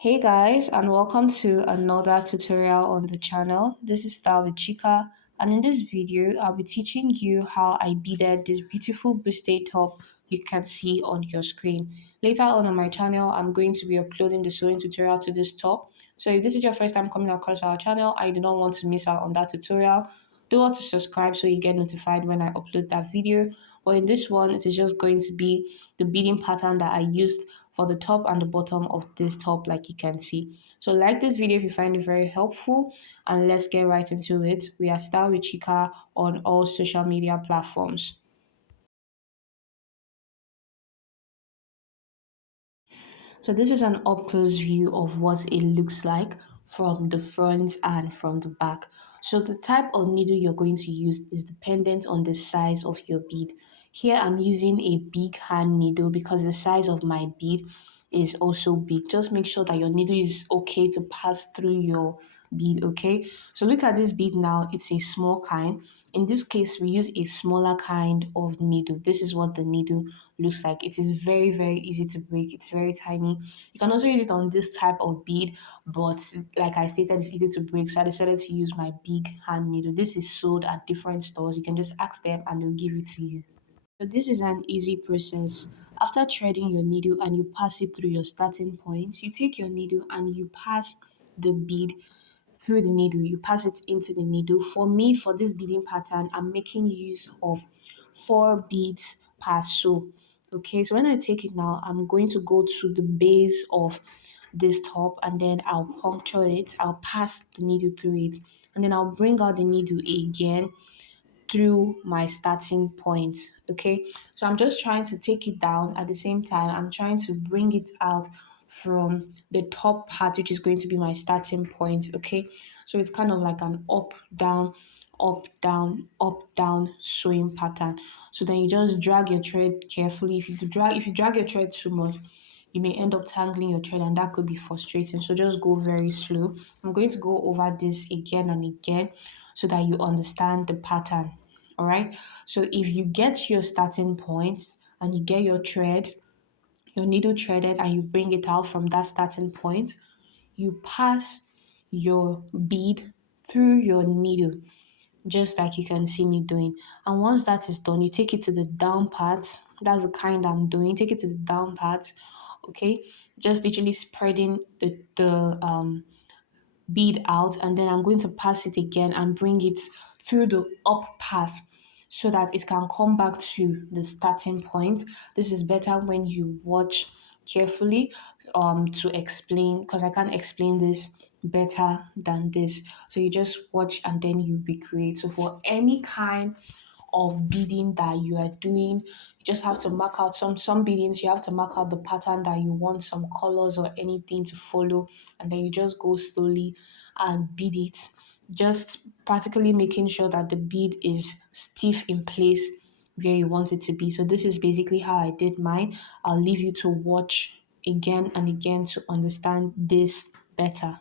Hey guys, and welcome to another tutorial on the channel. This is StylewithChika, and in this video, I'll be teaching you how I beaded this beautiful buste top you can see on your screen. Later on my channel, I'm going to be uploading the sewing tutorial to this top. So if this is your first time coming across our channel, I do not want to miss out on that tutorial. Do want to subscribe so you get notified when I upload that video. But in this one, it is just going to be the beading pattern that I used for the top and the bottom of this top, like you can see. So like this video if you find it very helpful, and let's get right into it. We are Style with Chika on all social media platforms. So this is an up close view of what it looks like from the front and from the back. So the type of needle you're going to use is dependent on the size of your bead. Here I'm using a big hand needle because the size of my bead is also big. Just make sure that your needle is okay to pass through your bead, okay? So look at this bead now, it's a small kind. In this case, we use a smaller kind of needle. This is what the needle looks like. It is very easy to break. It's very tiny. You can also use it on this type of bead, but like I stated, it's easy to break, so I decided to use my big hand needle. This is sold at different stores. You can just ask them and they'll give it to you. So this is an easy process. After threading your needle and you pass it through your starting point, you take your needle and you pass the bead through the needle. You pass it into the needle. For me, for this beading pattern, I'm making use of 4 beads per sew. Okay, so when I take it now, I'm going to go to the base of this top and then I'll puncture it. I'll pass the needle through it and then I'll bring out the needle again through my starting point. Okay, so I'm just trying to take it down. At the same time, I'm trying to bring it out from the top part, which is going to be my starting point. Okay, so it's kind of like an up down, up down, up down sewing pattern. So then you just drag your thread carefully. If you drag your thread too much, you may end up tangling your thread and that could be frustrating. So just go very slow. I'm going to go over this again and again so that you understand the pattern. All right. So if you get your starting point and you get your thread, your needle threaded, and you bring it out from that starting point, you pass your bead through your needle, just like you can see me doing. And once that is done, you take it to the down part. That's the kind I'm doing. Take it to the down part. Okay, just literally spreading the bead out, and then I'm going to pass it again and bring it through the up path so that it can come back to the starting point. This is better when you watch carefully to explain, because I can't explain this better than this. So you just watch and then you recreate. So for any kind of beading that you are doing, you just have to mark out some beadings. You have to mark out the pattern that you want, some colors or anything to follow, and then you just go slowly and bead it, just practically making sure that the bead is stiff in place where you want it to be. So this is basically how I did mine. I'll leave you to watch again and again to understand this better.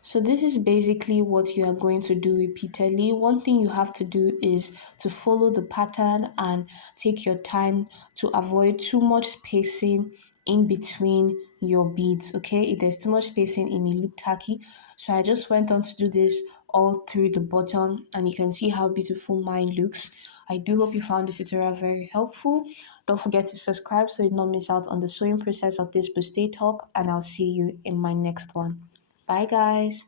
So this is basically what you are going to do repeatedly. One thing you have to do is to follow the pattern and take your time to avoid too much spacing in between your beads. Okay, if there's too much spacing, it may look tacky. So I just went on to do this all through the bottom, and you can see how beautiful mine looks. I do hope you found this tutorial very helpful. Don't forget to subscribe so you don't miss out on the sewing process of this buste top, and I'll see you in my next one. Bye guys.